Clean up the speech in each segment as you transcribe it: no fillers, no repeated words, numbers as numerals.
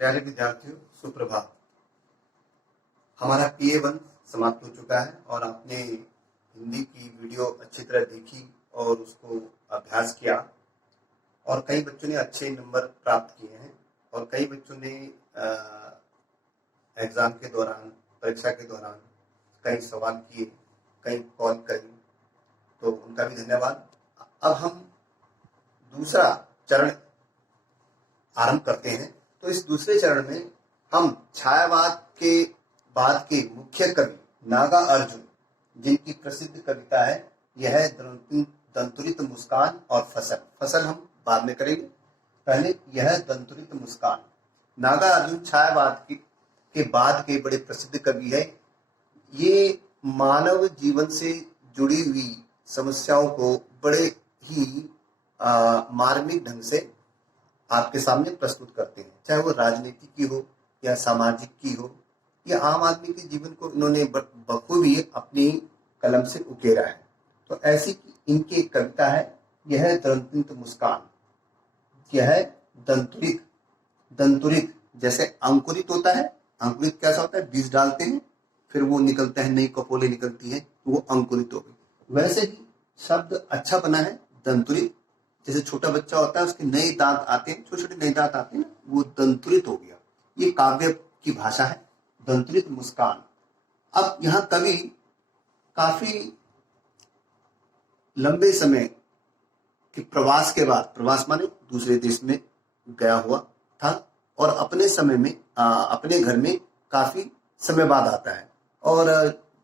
प्यारे विद्यार्थियों, सुप्रभात। हमारा PA1 समाप्त हो चुका है और आपने हिंदी की वीडियो अच्छी तरह देखी और उसको अभ्यास किया और कई बच्चों ने अच्छे नंबर प्राप्त किए हैं और कई बच्चों ने एग्जाम के दौरान, परीक्षा के दौरान कई सवाल किए, कई कॉल करी, तो उनका भी धन्यवाद। अब हम दूसरा चरण आरंभ करते हैं। तो इस दूसरे चरण में हम छायावाद के बाद के मुख्य कवि नागा अर्जुन, जिनकी प्रसिद्ध कविता है यह है दंतुरित मुस्कान और फसल हम बाद में करेंगे। पहले यह दंतुरित मुस्कान। नागा अर्जुन छायावाद के बाद के बड़े प्रसिद्ध कवि है। ये मानव जीवन से जुड़ी हुई समस्याओं को बड़े ही मार्मिक ढंग से आपके सामने प्रस्तुत करते हैं, चाहे वो राजनीति की हो या सामाजिक की हो या आम आदमी के जीवन को इन्होंने बखूबी अपनी कलम से उकेरा है। तो ऐसी इनकी एक कविता है, यह है दंतुरित मुस्कान। यह है दंतुरित जैसे अंकुरित होता है। अंकुरित कैसा होता है? बीज डालते हैं, फिर वो निकलता है, नई कपोले निकलती है, तो वो अंकुरित हो गई। वैसे ही शब्द अच्छा बना है दंतुरित। जैसे छोटा बच्चा होता है, उसके नए दांत आते हैं, छोटे छोटे नए दांत आते हैं, वो दंतुरित हो गया। ये काव्य की भाषा है, दंतुरित मुस्कान। अब यहाँ कवि काफी लंबे समय के प्रवास के बाद, प्रवास माने दूसरे देश में गया हुआ था और अपने समय में अपने घर में काफी समय बाद आता है और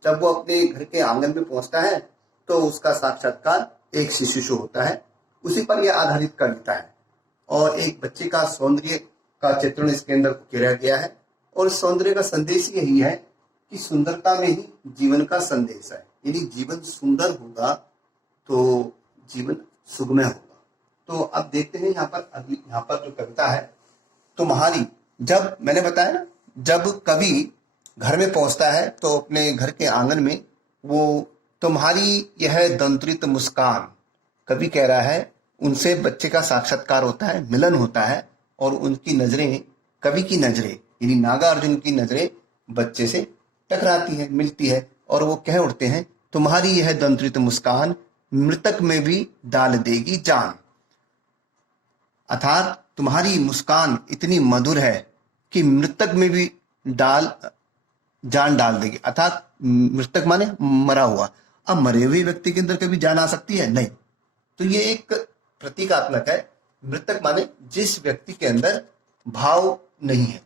जब वो अपने घर के आंगन में पहुंचता है तो उसका साक्षात्कार एक शिशु होता है। उसी पर यह आधारित कविता है और एक बच्चे का सौंदर्य का चित्रण इसके अंदर उकेरा गया है और सौंदर्य का संदेश यही है कि सुंदरता में ही जीवन का संदेश है। यदि जीवन सुंदर होगा तो जीवन सुगमय होगा। तो अब देखते हैं यहाँ पर जो कविता है, तुम्हारी, जब मैंने बताया ना, जब कवि घर में पहुंचता है तो अपने घर के आंगन में वो तुम्हारी यह दंतुरित मुस्कान, कवि कह रहा है, उनसे बच्चे का साक्षात्कार होता है, मिलन होता है और उनकी नजरें, कवि की नजरें यानी नागा अर्जुन की नजरें बच्चे से टकराती है, मिलती है और वो कह उठते हैं, तुम्हारी यह दंतुरित मुस्कान मृतक में भी डाल देगी जान। अर्थात तुम्हारी मुस्कान इतनी मधुर है कि मृतक में भी जान डाल देगी। अर्थात मृतक माने मरा हुआ। अब मरे हुए व्यक्ति के अंदर कभी जान आ सकती है? नहीं। तो ये एक प्रतीकात्मक है। मृतक माने जिस व्यक्ति के अंदर भाव नहीं है,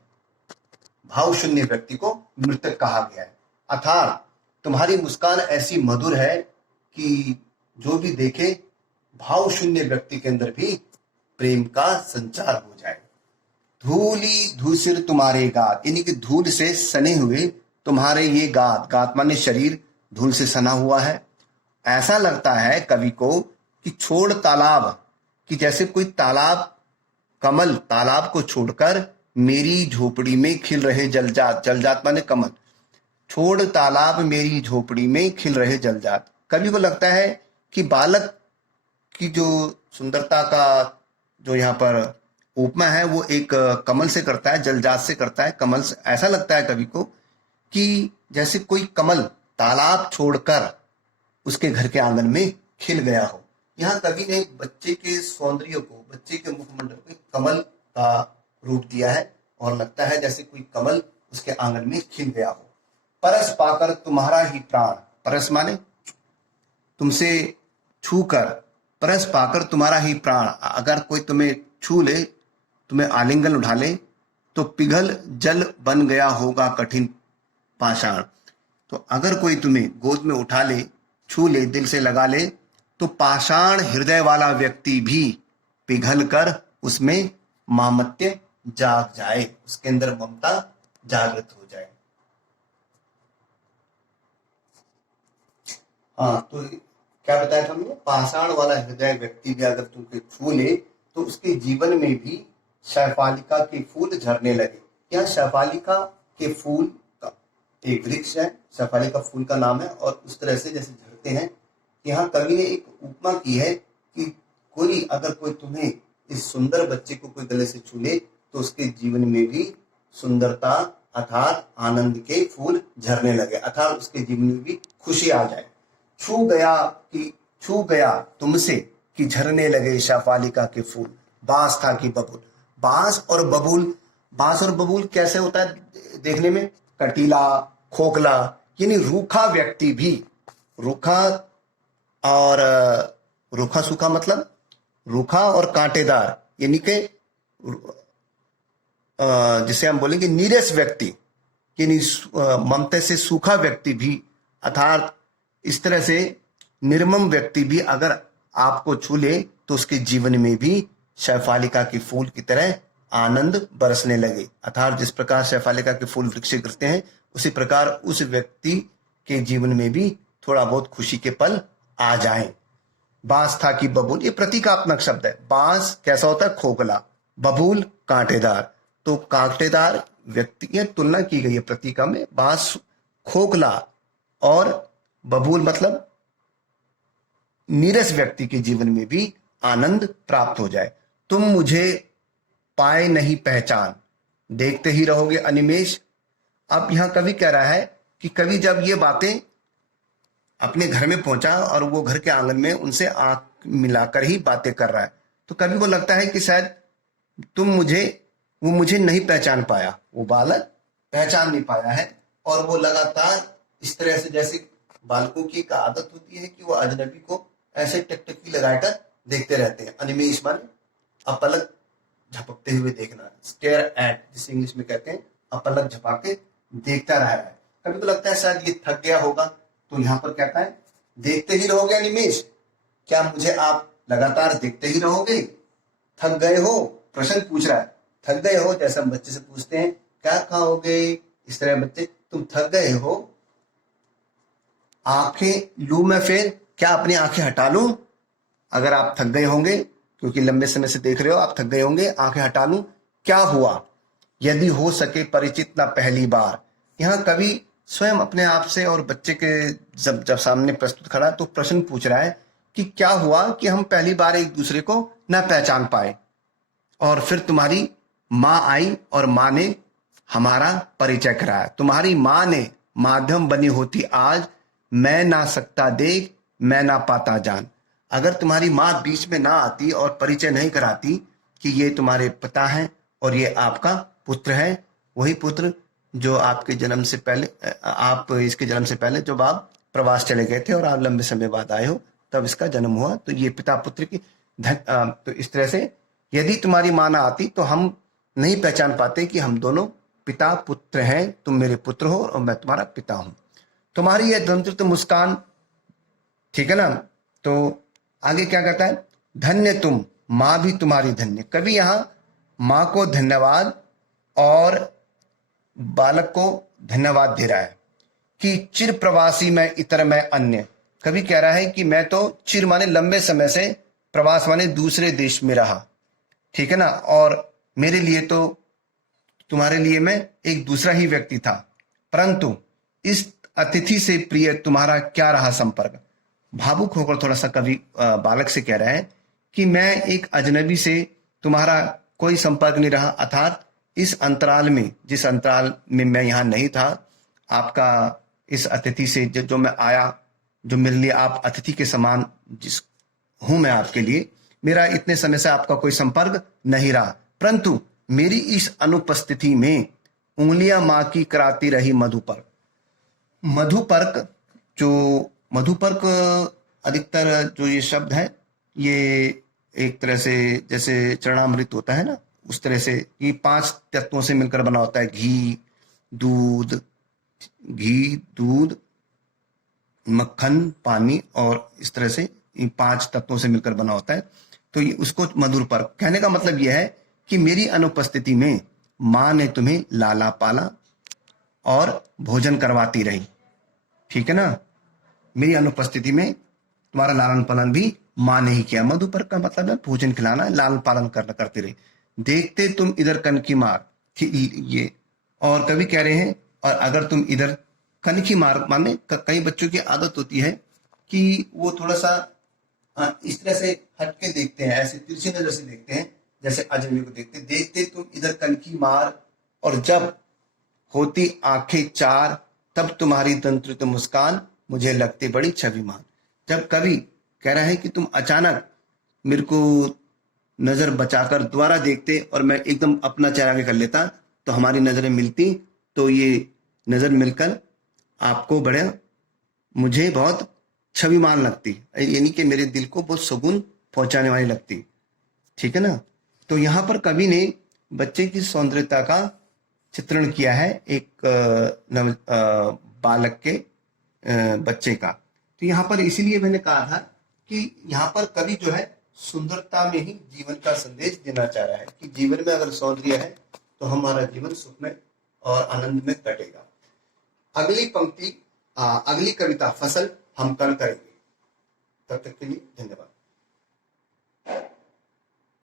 भाव शून्य व्यक्ति को मृतक कहा गया है। अर्थात तुम्हारी मुस्कान ऐसी मधुर है कि जो भी देखे भाव शून्य व्यक्ति के अंदर भी प्रेम का संचार हो जाए। धूली धूसिर तुम्हारे गात, यानी कि धूल से सने हुए तुम्हारे ये गात माने शरीर धूल से सना हुआ है। ऐसा लगता है कवि को कि छोड़ तालाब, कि जैसे कोई तालाब, कमल तालाब को छोड़कर मेरी झोपड़ी में खिल रहे जलजात माने कमल, छोड़ तालाब मेरी झोपड़ी में खिल रहे जलजात। कवि को लगता है कि बालक की जो सुंदरता का जो यहाँ पर उपमा है वो एक कमल से करता है, जलजात से करता है, कमल से। ऐसा लगता है कवि को कि जैसे कोई कमल तालाब छोड़कर उसके घर के आंगन में खिल गया हो। यहाँ कवि ने बच्चे के सौंदर्य को, बच्चे के मुखमंडल को कमल का रूप दिया है और लगता है जैसे कोई कमल उसके आंगन में खिल गया हो। परस पाकर तुम्हारा ही प्राण, परस माने तुमसे छू कर, परस पाकर तुम्हारा ही प्राण। अगर कोई तुम्हें छू ले, तुम्हें आलिंगन उठा ले तो पिघल जल बन गया होगा कठिन पाषाण। तो अगर कोई तुम्हें गोद में उठा ले, छू ले, दिल से लगा ले, तो पाषाण हृदय वाला व्यक्ति भी पिघल कर उसमें मामत्य जाग जाए, उसके अंदर ममता जागृत हो जाए। हाँ, तो क्या बताया था हमने? पाषाण वाला हृदय व्यक्ति भी अगर तुमको छू ले तो उसके जीवन में भी शैफालिका के फूल झरने लगे। यह शैफालिका के फूल का एक वृक्ष है, शैफालिका फूल का नाम है और उस तरह से जैसे झरते हैं। यहाँ कवि ने एक उपमा की है कि कोई अगर कोई तुम्हें, इस सुंदर बच्चे को कोई गले से छू ले तो उसके जीवन में भी सुंदरता अर्थात आनंद के फूल झरने लगे, अर्थात उसके जीवन में भी खुशी आ जाए। छू गया तुमसे कि झरने लगे शफालिका के फूल, बांस था कि बबूल। बांस और बबूल कैसे होता है देखने में? कटीला, खोखला, यानी रूखा व्यक्ति भी, रूखा और रूखा सूखा मतलब रूखा और कांटेदार, यानी कि जिसे हम बोलेंगे नीरस व्यक्ति, यानी ममता से सूखा व्यक्ति भी, अर्थात इस तरह से निर्मम व्यक्ति भी अगर आपको छू ले तो उसके जीवन में भी शैफालिका के फूल की तरह आनंद बरसने लगे। अर्थात जिस प्रकार शैफालिका के फूल वृक्ष गिरते हैं, उसी प्रकार उस व्यक्ति के जीवन में भी थोड़ा बहुत खुशी के पल आ जाएं। बांस था कि बबूल, ये प्रतीकात्मक शब्द है। बांस कैसा होता है? खोखला, बबूल कांटेदार। तो कांटेदार व्यक्ति की तुलना की गई है प्रतीका में, बांस खोखला और बबूल मतलब नीरस व्यक्ति के जीवन में भी आनंद प्राप्त हो जाए। तुम मुझे पाए नहीं पहचान, देखते ही रहोगे अनिमेष। अब यहां कवि कह रहा है कि कवि जब ये बातें अपने घर में पहुंचा और वो घर के आंगन में उनसे आंख मिलाकर ही बातें कर रहा है, तो कवि को लगता है कि शायद वो मुझे नहीं पहचान पाया, वो बालक पहचान नहीं पाया है। और वो लगातार इस तरह से, जैसे बालकों की एक आदत होती है कि वो अजनबी को ऐसे टकटकी लगाकर देखते रहते हैं। अनिमेष माने अपलक झपकते हुए देखना, स्टेयर एट, जिसे इंग्लिश में कहते हैं अपलक झपके देखता रह रहा है। कभी तो लगता है शायद ये थक गया होगा, तो यहाँ पर कहता है देखते ही रहोगे अनिमेष, क्या मुझे आप लगातार देखते ही रहोगे? थक गए हो? प्रश्न पूछ रहा है, थक गए हो? जैसे हम बच्चे से पूछते हैं क्या खाओगे, इस तरह बच्चे, तुम थक गए हो? आंखें लूं मैं फिर, क्या अपनी आंखें हटा लूं? अगर आप थक गए होंगे, क्योंकि लंबे समय से देख रहे हो, आप थक गए होंगे, आंखें हटा लूं? क्या हुआ? यदि हो सके परिचित ना पहली बार। यहाँ कवि स्वयं अपने आप से और बच्चे के जब सामने प्रस्तुत खड़ा तो प्रश्न पूछ रहा है कि क्या हुआ कि हम पहली बार एक दूसरे को न पहचान पाए, और फिर तुम्हारी माँ आई और माँ ने हमारा परिचय कराया। तुम्हारी माँ ने माध्यम बनी होती आज, मैं ना सकता देख, मैं ना पाता जान। अगर तुम्हारी माँ बीच में ना आती और परिचय नहीं कराती कि ये तुम्हारे पिता हैं और ये आपका पुत्र है, वही पुत्र जो आपके जन्म से पहले, आप इसके जन्म से पहले जब आप प्रवास चले गए थे और आप लंबे समय बाद आए हो, तब इसका जन्म हुआ। तो ये पिता पुत्र की तो इस तरह से यदि तुम्हारी माँ ना आती तो हम नहीं पहचान पाते कि हम दोनों पिता पुत्र हैं। तुम मेरे पुत्र हो और मैं तुम्हारा पिता हूं। तुम्हारी यह द्वंद्व मुस्कान, ठीक है ना? तो आगे क्या कहता है? धन्य तुम, माँ भी तुम्हारी धन्य। कवि यहां माँ को धन्यवाद और बालक को धन्यवाद दे रहा है कि चिर प्रवासी मैं इतर मैं अन्य। कवि कह रहा है कि मैं तो चिर माने लंबे समय से, प्रवास माने दूसरे देश में रहा, ठीक है ना, और मेरे लिए तो, तुम्हारे लिए मैं एक दूसरा ही व्यक्ति था, परंतु इस अतिथि से प्रिय तुम्हारा क्या रहा संपर्क। भावुक होकर थोड़ा सा कवि बालक से कह रहा है कि मैं एक अजनबी से तुम्हारा कोई संपर्क नहीं रहा, अर्थात इस अंतराल में, जिस अंतराल में मैं यहाँ नहीं था, आपका इस अतिथि से जो मैं आया, जो मेरे लिए आप अतिथि के समान जिस हूं मैं आपके लिए, मेरा इतने समय से आपका कोई संपर्क नहीं रहा, परंतु मेरी इस अनुपस्थिति में उंगलियां मां की कराती रही मधुपर्क। मधुपर्क, जो मधुपर्क अधिकतर जो ये शब्द है, ये एक तरह से जैसे चरणामृत होता है ना, उस तरह से ये 5 तत्वों से मिलकर बना होता है। घी, दूध, मक्खन, पानी, और इस तरह से इन 5 तत्वों से मिलकर बना होता है। तो ये उसको मधुर पर्क कहने का मतलब यह है कि मेरी अनुपस्थिति में माँ ने तुम्हें लाला पाला और भोजन करवाती रही, ठीक है ना। मेरी अनुपस्थिति में तुम्हारा लालन पालन भी माँ ने ही किया। मधुपर्क का मतलब है भोजन खिलाना, लालन पालन करते रहे। देखते तुम इधर कन की मार, ये, और कवि कह रहे हैं, और अगर तुम इधर कन की मार माने, कई बच्चों की आदत होती है कि वो थोड़ा सा इस तरह से हटके देखते हैं, ऐसे तिरछी नजर से देखते हैं, जैसे अजनबी को देखते देखते तुम इधर कनकी मार, और जब होती आंखें चार, तब तुम्हारी दंत्रुत मुस्कान मुझे लगती बड़ी छविमान। जब कवि कह रहा है कि तुम अचानक मेरे को नजर बचाकर दोबारा देखते और मैं एकदम अपना चेहरा आगे कर लेता, तो हमारी नजरें मिलती, तो ये नजर मिलकर आपको बड़े मुझे बहुत छविमान लगती, यानी कि मेरे दिल को बहुत सुकून पहुंचाने वाली लगती। ठीक है ना। तो यहाँ पर कवि ने बच्चे की सौंदर्यता का चित्रण किया है, एक बालक के बच्चे का। तो यहाँ पर इसीलिए मैंने कहा था कि यहाँ पर कवि जो है सुंदरता में ही जीवन का संदेश देना चाह रहा है कि जीवन में अगर सौंदर्य है तो हमारा जीवन सुखमय और आनंद में कटेगा। अगली पंक्ति अगली कविता फसल हम कल करेंगे। तब तक के लिए धन्यवाद।